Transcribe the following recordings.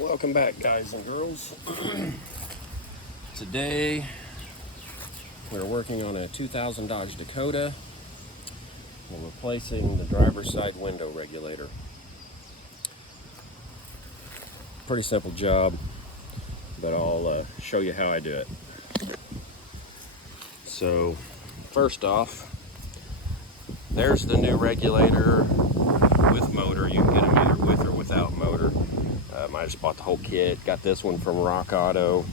Welcome back, guys and girls. Today we're working on a 2000 Dodge Dakota. We're replacing the driver's side window regulator. Pretty simple job, but I'll show you how I do it. So first off, there's the new regulator with motor. You can get them either with or without motor. I just bought the whole kit. Got this one from Rock Auto.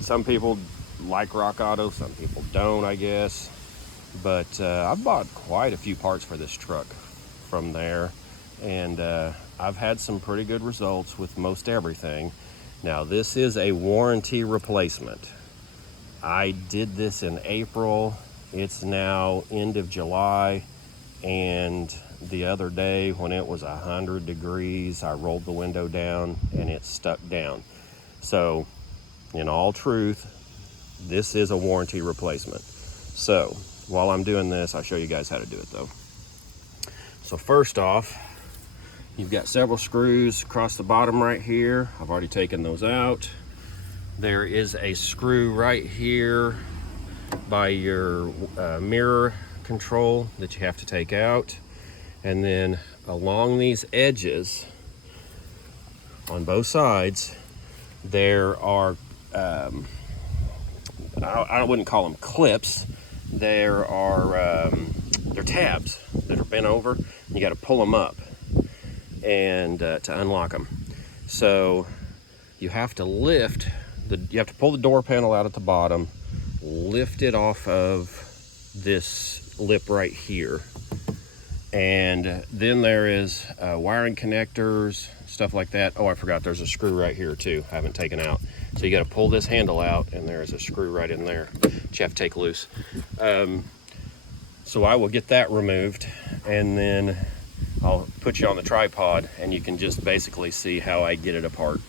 Some people like Rock Auto, some people don't, I guess. But I've bought quite a few parts for this truck from there, and I've had some pretty good results with most everything. Now, this is a warranty replacement. I did this in April. It's now end of July, and the other day when it was 100 degrees, I rolled the window down and it stuck down. So, in all truth, this is a warranty replacement. So, while I'm doing this, I'll show you guys how to do it though. So first off, you've got several screws across the bottom right here. I've already taken those out. There is a screw right here by your mirror control that you have to take out. And then along these edges on both sides, there are, I wouldn't call them clips. They're tabs that are bent over. You got to pull them up and to unlock them. So you have to you have to pull the door panel out at the bottom, lift it off of this lip right here. And then there is wiring connectors, stuff like that. Oh, I forgot there's a screw right here too, I haven't taken out. So you got to pull this handle out, and there's a screw right in there that you have to take loose. So I will get that removed, and then I'll put you on the tripod, and you can just basically see how I get it apart.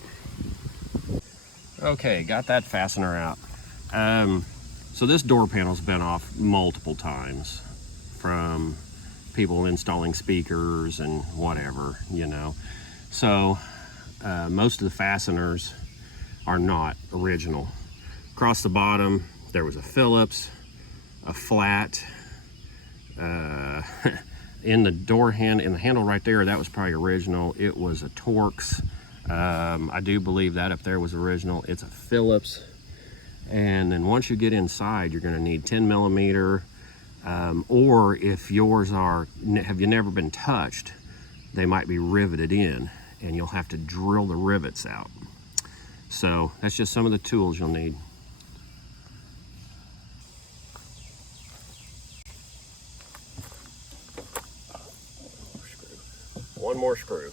Okay, got that fastener out. So this door panel's been off multiple times from people installing speakers and whatever, you know. So most of the fasteners are not original. Across the bottom, there was a Phillips, a flat, in the handle right there, that was probably original. It was a Torx. I do believe that up there was original. It's a Phillips. And then once you get inside, you're gonna need 10 millimeter, or if yours have you never been touched, they might be riveted in, and you'll have to drill the rivets out. So that's just some of the tools you'll need. One more screw.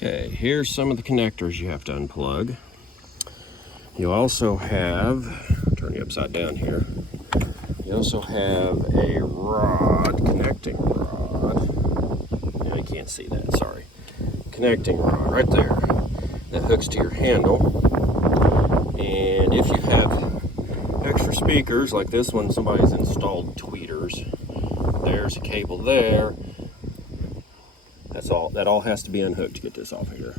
Okay, here's some of the connectors you have to unplug. You also have, turn you upside down here, you also have a connecting rod. Now you can't see that, sorry. Connecting rod right there that hooks to your handle. And if you have extra speakers, like this one, somebody's installed tweeters, there's a cable there. That all has to be unhooked to get this off here.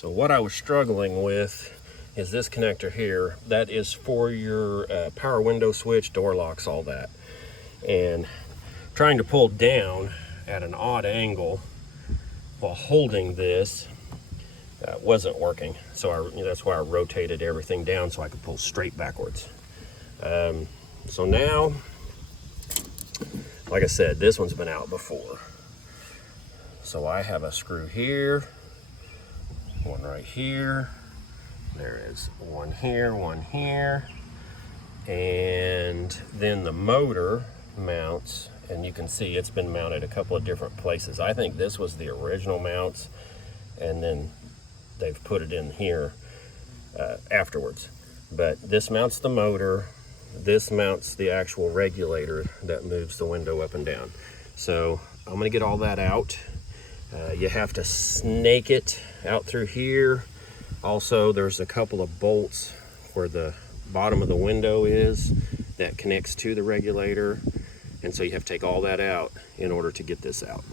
So what I was struggling with is this connector here. That is for your power window switch, door locks, all that. And trying to pull down at an odd angle while holding this wasn't working. So that's why I rotated everything down so I could pull straight backwards. So now, like I said, this one's been out before. So I have a screw here, one right here. There is one here, and then the motor mounts, and you can see it's been mounted a couple of different places. I think this was the original mounts, and then they've put it in here afterwards. But this mounts the motor, this mounts the actual regulator that moves the window up and down. So I'm gonna get all that out. You have to snake it out through here. Also, there's a couple of bolts where the bottom of the window is that connects to the regulator, and so you have to take all that out in order to get this out.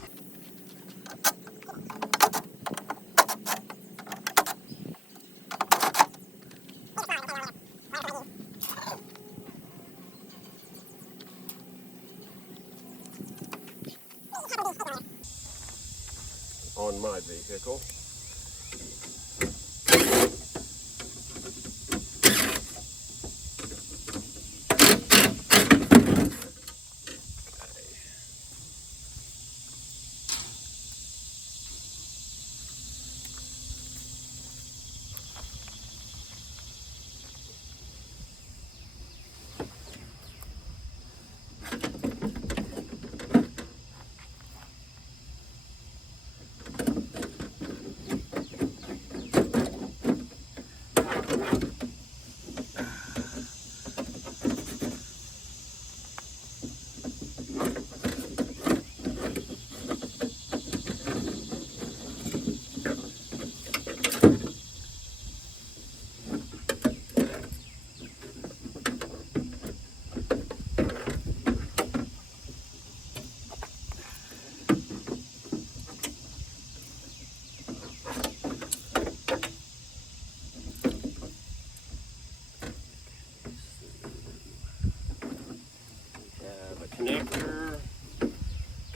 On my vehicle.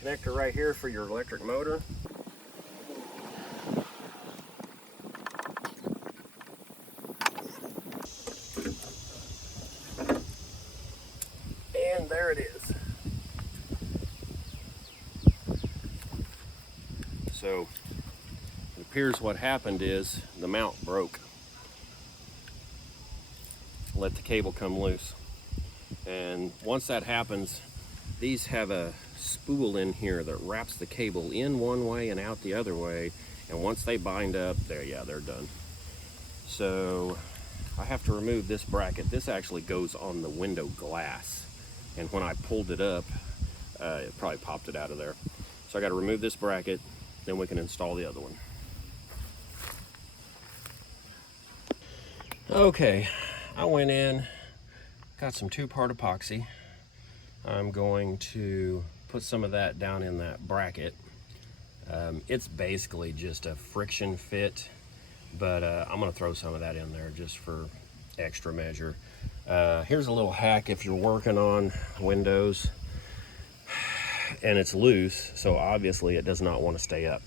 Connector right here for your electric motor. And there it is. So it appears what happened is the mount broke. Let the cable come loose. And once that happens, these have a spool in here that wraps the cable in one way and out the other way, and once they bind up, they're done. So I have to remove this bracket. This actually goes on the window glass, and when I pulled it up, it probably popped it out of there. So I got to remove this bracket, then we can install the other one. Okay, I went in, got some 2-part epoxy. I'm going to put some of that down in that bracket. It's basically just a friction fit, but I'm gonna throw some of that in there just for extra measure. Here's a little hack if you're working on windows and it's loose, so obviously it does not want to stay up.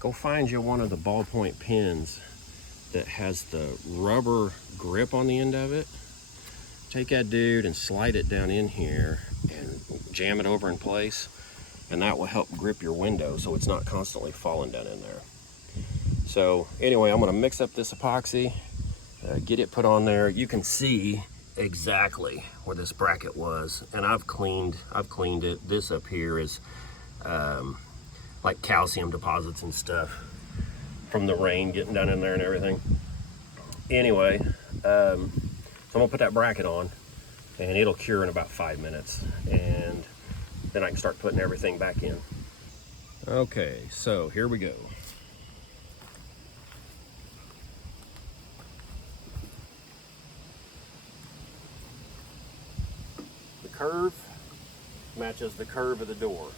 Go find you one of the ballpoint pins that has the rubber grip on the end of it. Take that dude and slide it down in here and jam it over in place, and that will help grip your window so it's not constantly falling down in there. So anyway, I'm going to mix up this epoxy, get it put on there. You can see exactly where this bracket was, and I've cleaned it. This up here is like calcium deposits and stuff from the rain getting down in there and everything. Anyway, so I'm gonna put that bracket on, and it'll cure in about 5 minutes, and then I can start putting everything back in. Okay, so here we go. The curve matches the curve of the door.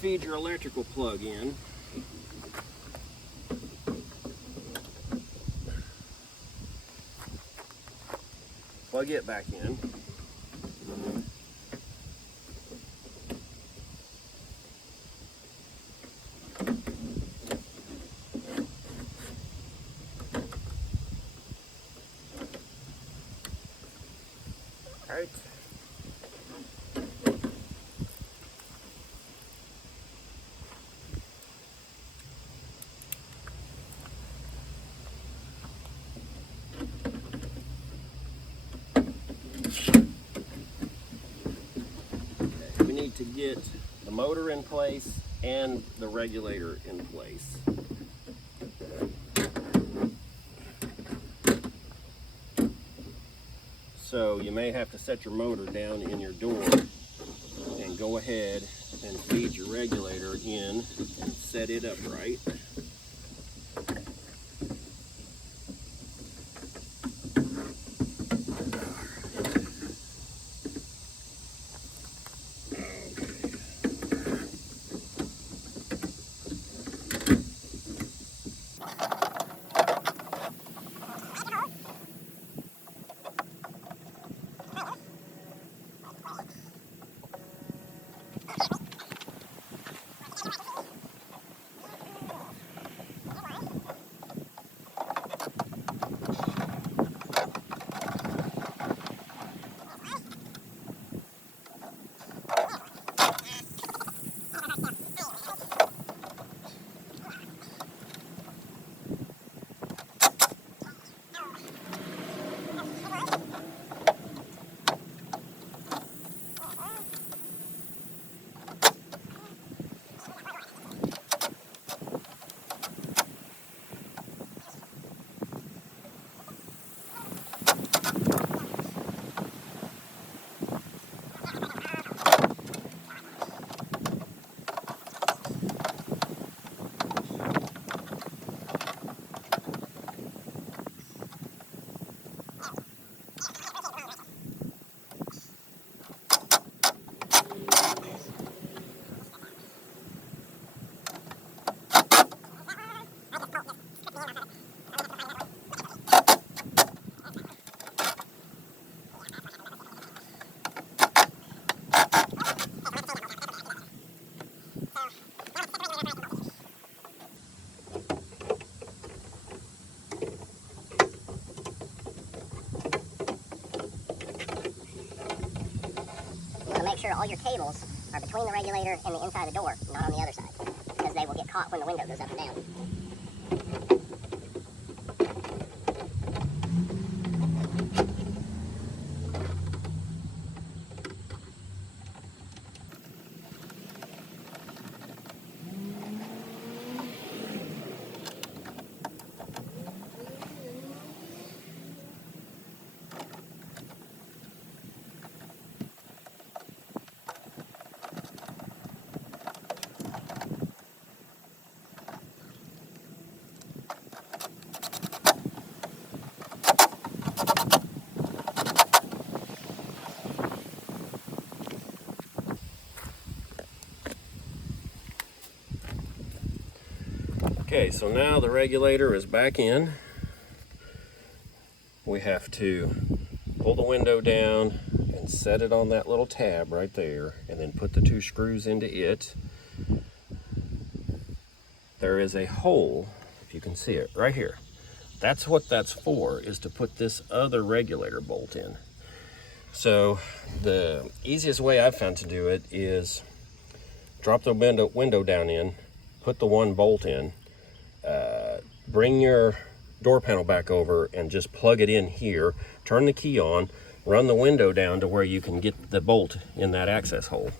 feed your electrical plug in. Plug it back in. Right. We need to get the motor in place and the regulator in place. So you may have to set your motor down in your door and go ahead and feed your regulator in and set it upright. Make sure all your cables are between the regulator and the inside of the door, not on the other side, because they will get caught when the window goes up and down. Okay, so now the regulator is back in. We have to pull the window down and set it on that little tab right there, and then put the 2 screws into it. There is a hole, if you can see it, right here. That's what that's for, is to put this other regulator bolt in. So the easiest way I've found to do it is drop the window down in, put the 1 bolt in, bring your door panel back over and just plug it in here, turn the key on, run the window down to where you can get the bolt in that access hole.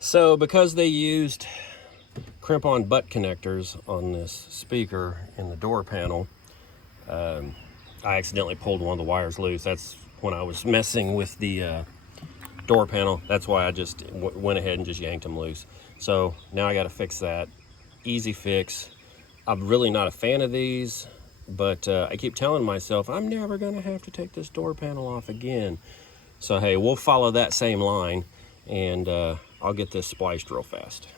So because they used crimp-on butt connectors on this speaker in the door panel, I accidentally pulled one of the wires loose. That's when I was messing with the door panel. That's why I just went ahead and just yanked them loose. So now I got to fix that. Easy fix. I'm really not a fan of these, but I keep telling myself I'm never going to have to take this door panel off again. So hey, we'll follow that same line, and I'll get this spliced real fast.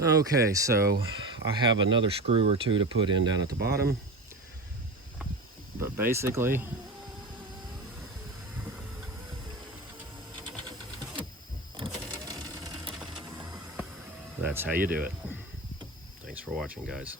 Okay, so I have another screw or two to put in down at the bottom, but basically that's how you do it. Thanks for watching, guys.